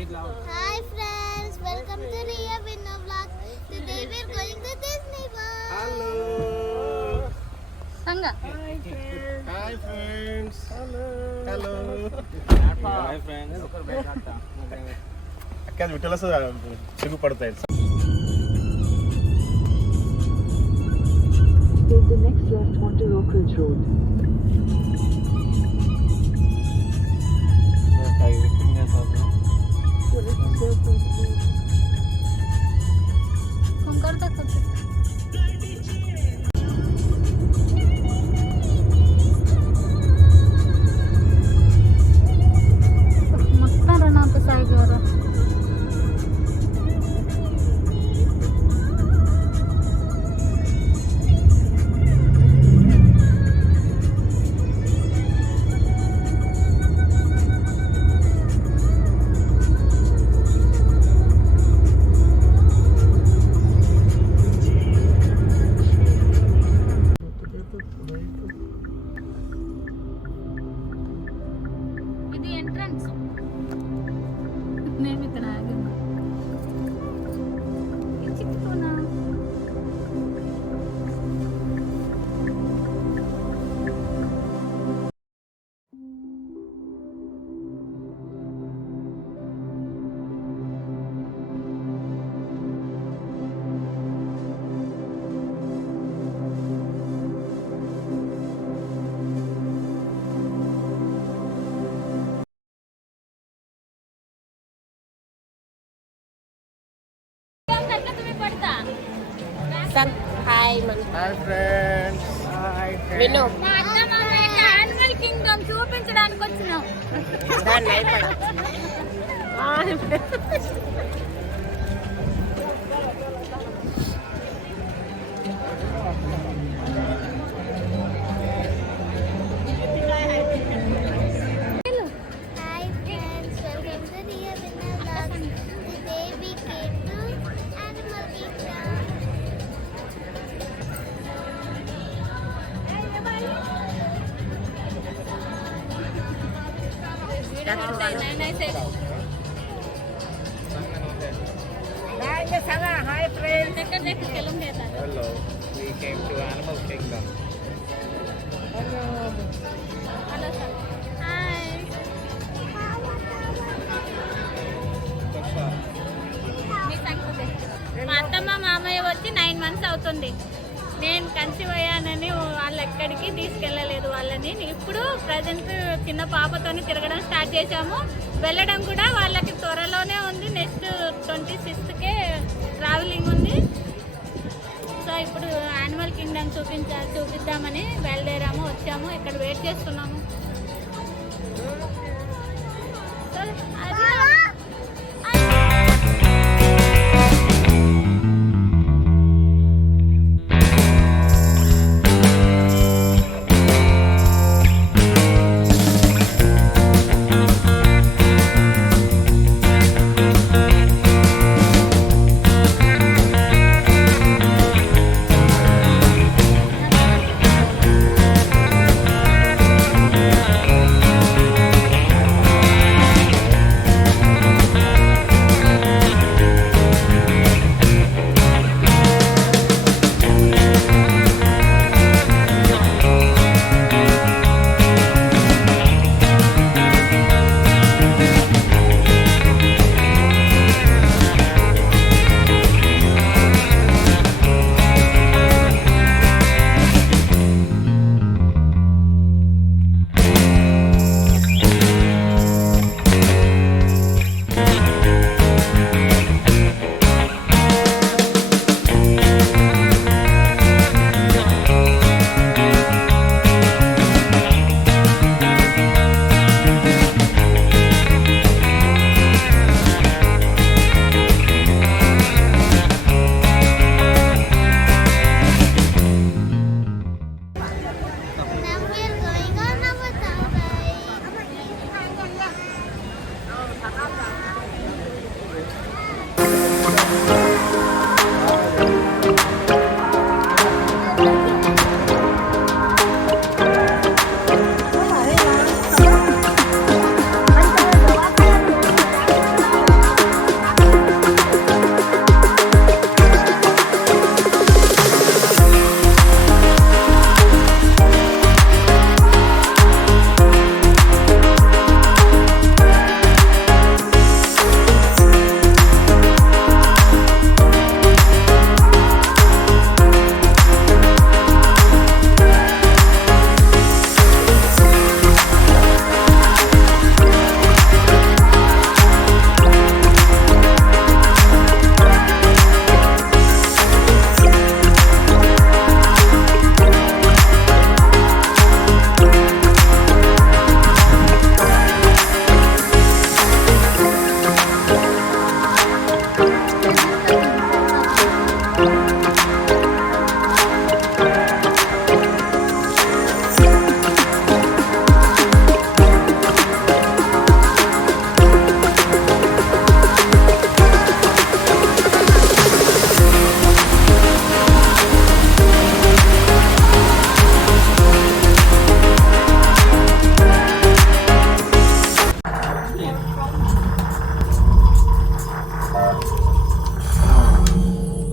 Hi friends, welcome to Ria Vinna Vlog. Today we are going to Disney World. Hello. Sanga. Hi friends. Hello. Hello. Hi friends. अक्का विठ्ठल असं शिकू पडतायत. Take the next left onto Rockridge Road. Hi, Hi friends. Hi friends. Vinu. Animal Kingdom చూపించడానికి వచ్చినాం. Hi friends, welcome to Ria Vinna Vlog. Today we came to Animal Kingdom. Hi friends. Hello. We came to Animal Kingdom. మా అత్తమ్మ మామయ్య వచ్చి 9 months అవుతుంది. నేను conceive అయ్యానని వాళ్ళు ఎక్కడికి తీసుకెళ్ళలేదు వాళ్ళని. ఇప్పుడు ప్రజెంట్ చిన్న పాపతోని తిరగడం స్టార్ట్ చేశాము. వెళ్ళడం కూడా వాళ్ళకి త్వరలోనే ఉంది. నెక్స్ట్ 26కే ట్రావెలింగ్ ఉంది. సో ఇప్పుడు యానిమల్ కింగ్డమ్ చూపిద్దామని బయలుదేరాము, వచ్చాము. ఇక్కడ వెయిట్ చేస్తున్నాము. సో అది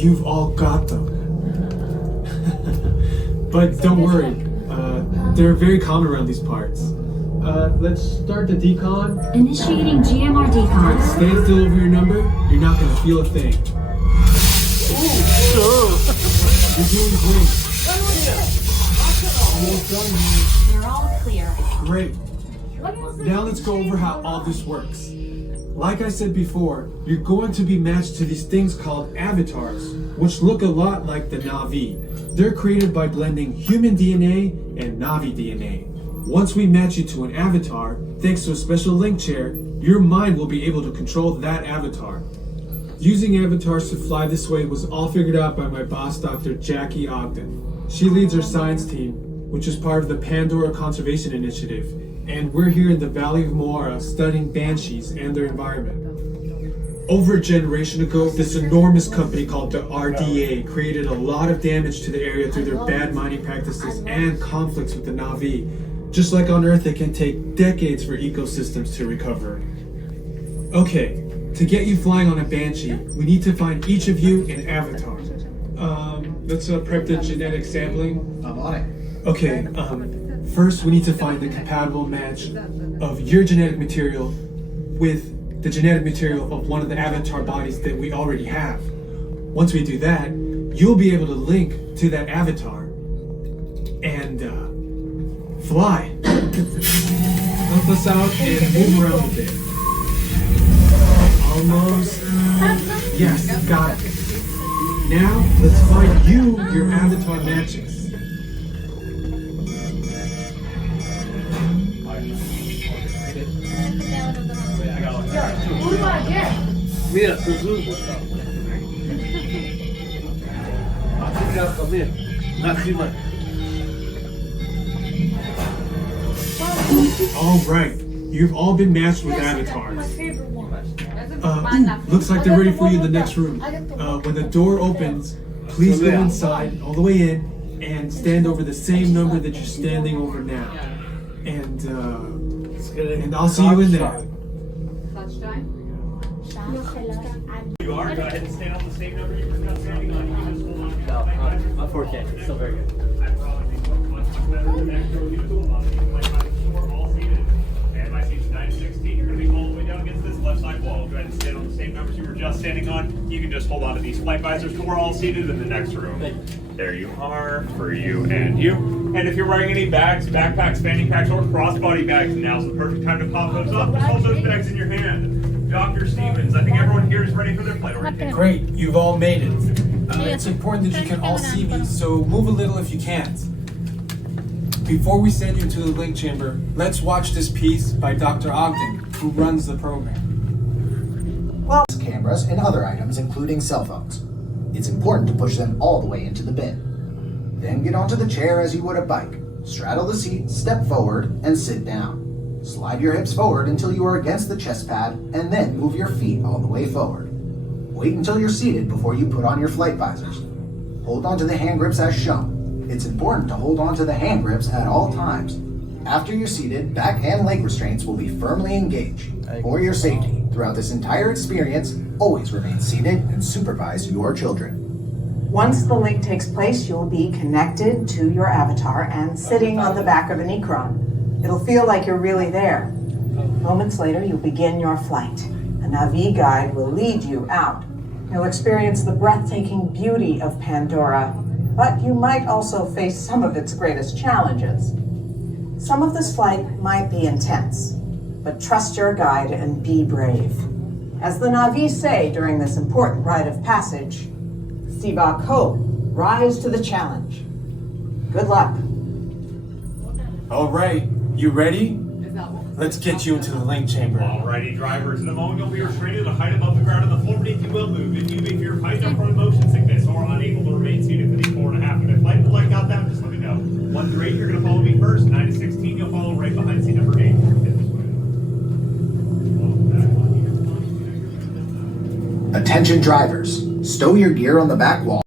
you've all got them. But don't worry, they're very common around these parts. Let's start the decon. Initiating GMR Alright, decon. stand still over your number. You're not gonna feel a thing. You're doing great. Almost done, man. They're all clear. Great. Now let's go over how all this works. Like I said before, you're going to be matched to these things called avatars, which look a lot like the Na'vi. They're created by blending human DNA and Na'vi DNA. Once we match you to an avatar, thanks to a special link chair, your mind will be able to control that avatar. Using avatars to fly this way was all figured out by my boss, Dr. Jackie Ogden. She leads our science team, which is part of the Pandora Conservation Initiative, and we're here in the Valley of Moara studying banshees and their environment. Over a generation ago, this enormous company called the RDA created a lot of damage to the area through their bad mining practices and conflicts with the Na'vi. Just like on Earth, it can take decades for ecosystems to recover. Okay, to get you flying on a banshee, we need to find each of you an avatar. Let's prep the genetic sampling. I'm on it. Okay, first we need to find the compatible match of your genetic material with the genetic material of one of the avatar bodies that we already have. Once we do that, you'll be able to link to that avatar and fly. Help us out and move around a bit. Almost. Yes, got it. Now, let's find you your avatar matches. Mira, Jesus. Africa también. Máxima. All right, you've all been matched with avatars. Looks like they're ready for you in the next room. When the door opens, please go inside, all the way in, and stand over the same number that you're standing over now. And I'll see you in there. You are. Go ahead and stand on the same number you were just standing on. You can just hold on to your I'm 4K. It's still very good. I promise you much better than that. You might find the floor all seated. And my seat's 916. You're going to be all the way down against this left side wall. Go ahead and stand on the same numbers you were just standing on. You can just hold on to these flight visors till we're all seated in the next room. There you are, for you and you. And if you're wearing any bags, backpacks, fanny packs, or crossbody bags, now's the perfect time to pop those up. Just hold those bags in your hand. Dr. Stevens, I think everyone here is ready for their flight orientation. Great, you've all made it. It's important that you can all see me, so move a little if you can't. Before we send you to the link chamber, let's watch this piece by Dr. Ogden, who runs the program. Cameras and other items, including cell phones. It's important to push them all the way into the bin. Then get onto the chair as you would a bike. Straddle the seat, step forward, and sit down. Slide your hips forward until you are against the chest pad, and then move your feet all the way forward. Wait until you're seated before you put on your flight visors. Hold onto the hand grips as shown. It's important to hold onto the hand grips at all times. After you're seated, back and leg restraints will be firmly engaged. For your safety, throughout this entire experience, always remain seated and supervise your children. Once the link takes place, you'll be connected to your avatar and sitting on the back of an Ikron. It'll feel like you're really there. Moments later, you'll begin your flight. A Na'vi guide will lead you out. You'll experience the breathtaking beauty of Pandora, but you might also face some of its greatest challenges. Some of this flight might be intense, but trust your guide and be brave. As the Na'vi say during this important rite of passage, Siva Ko, rise to the challenge. Good luck. All right, you ready? Let's get you into the link chamber. Alrighty, drivers. In a moment, you'll be restrained at a height above the ground, and the floor beneath you will move. If you fear height or from motion sickness or unable to remain seated for the 4.5 minute flight, would like out that, just let me know. 1 through 8, you're going to follow me first. 9 to 16, you'll follow right behind seat number 8. Attention drivers, stow your gear on the back wall.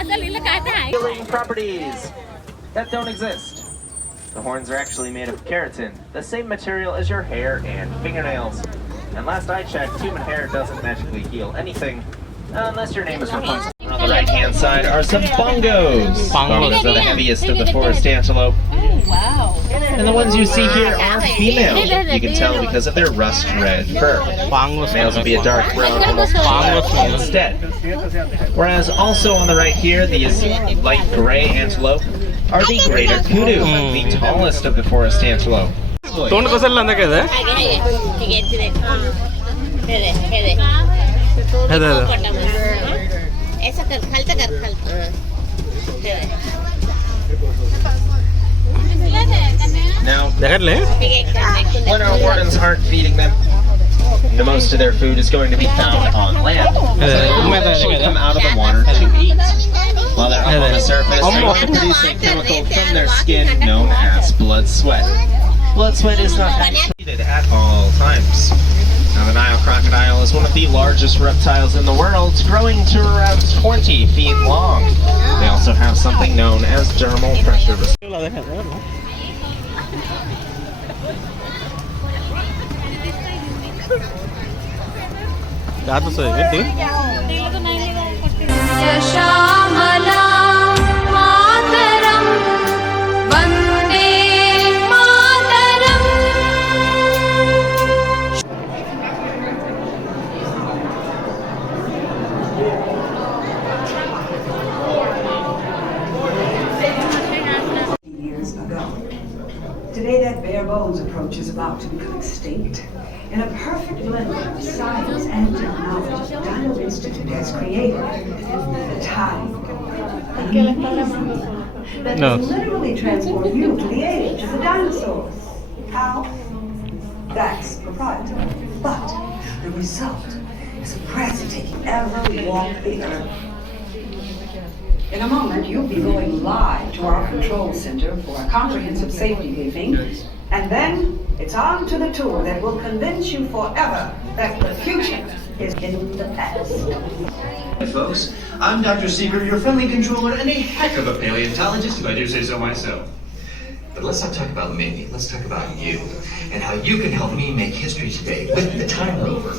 అసలు ఇల్లు కాదా Healing properties that don't exist. The horns are actually made of keratin, the same material as your hair and fingernails. And last I checked, human hair doesn't magically heal anything unless your name is Rapunzel. On the right-hand side are some bongos. Bongos are the heaviest of the forest antelope. wow And the ones you see here are female. You can tell because of their rust red fur. Males will be a dark brown, almost black instead. Whereas also on the right here, these light gray antelope are the greater kudu, the tallest of the forest antelope. तोंड कसं लागतं काय ते? Now, देखले when our wardens aren't feeding them, the most of their food is going to be found on land. So they will actually come out of the water to eat. While they're up on the surface, they're going to produce a chemical from their skin known as blood sweat. Blood sweat is not actually needed at all times. Now, the Nile crocodile is one of the largest reptiles in the world, growing to around 20 feet long. They also have something known as dermal pressure resistance. आता सोय किती यशामला मातरम Vande Mataram Years ago. Today, that bare bones approach is about to become extinct. In a perfect blend of science and technology, Dino Institute has created the time that will literally transform you to the age of the dinosaurs. How? That's proprietary. But the result is a breathtaking ever walk the earth. In a moment, you'll be going live to our control center for a comprehensive safety briefing. And then it's on to the tour that will convince you forever that the future is in the past. Hey folks, I'm Dr. Seeger, your friendly controller and a heck of a paleontologist, if I do say so myself. But let's not talk about me, let's talk about you, and how you can help me make history today with the Time Rover.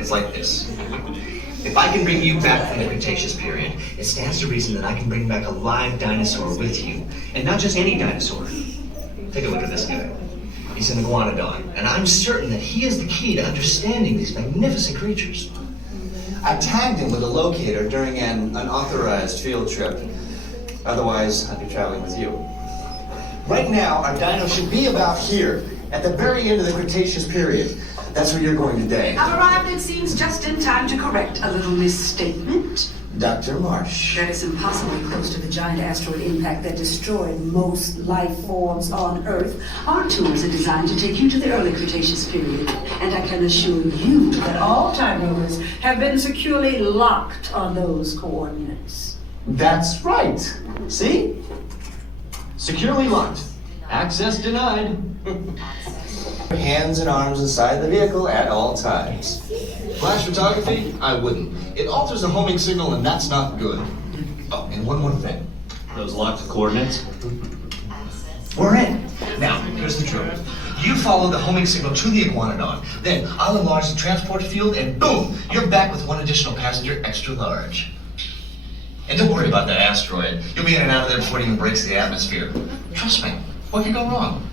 It's like this. If I can bring you back from the Cretaceous period, it stands to reason that I can bring back a live dinosaur with you. And not just any dinosaur. Take a look at this guy. He's an iguanodon, and I'm certain that he is the key to understanding these magnificent creatures. I tagged him with a locator during an unauthorized field trip. Otherwise, I'd be traveling with you. Right now, our dino should be about here, at the very end of the Cretaceous period. That's where you're going today. I've arrived, it seems, just in time to correct a little misstatement. Dr. Marsh. That is impossibly close to the giant asteroid impact that destroyed most life forms on Earth. Our tours are designed to take you to the early Cretaceous period. And I can assure you that all Time Rovers have been securely locked on those coordinates. That's right. See? Securely locked. Access denied. Hands and arms inside the vehicle at all times. Flash photography? I wouldn't. It alters the homing signal and that's not good. Oh, and one more thing. Those locked coordinates? We're in. Now, here's the drill. You follow the homing signal to the iguanodon. Then I'll enlarge the transport field and boom, you're back with one additional passenger extra large. And don't worry about that asteroid. You'll be in and out of there before it even breaks the atmosphere. Trust me, what could go wrong?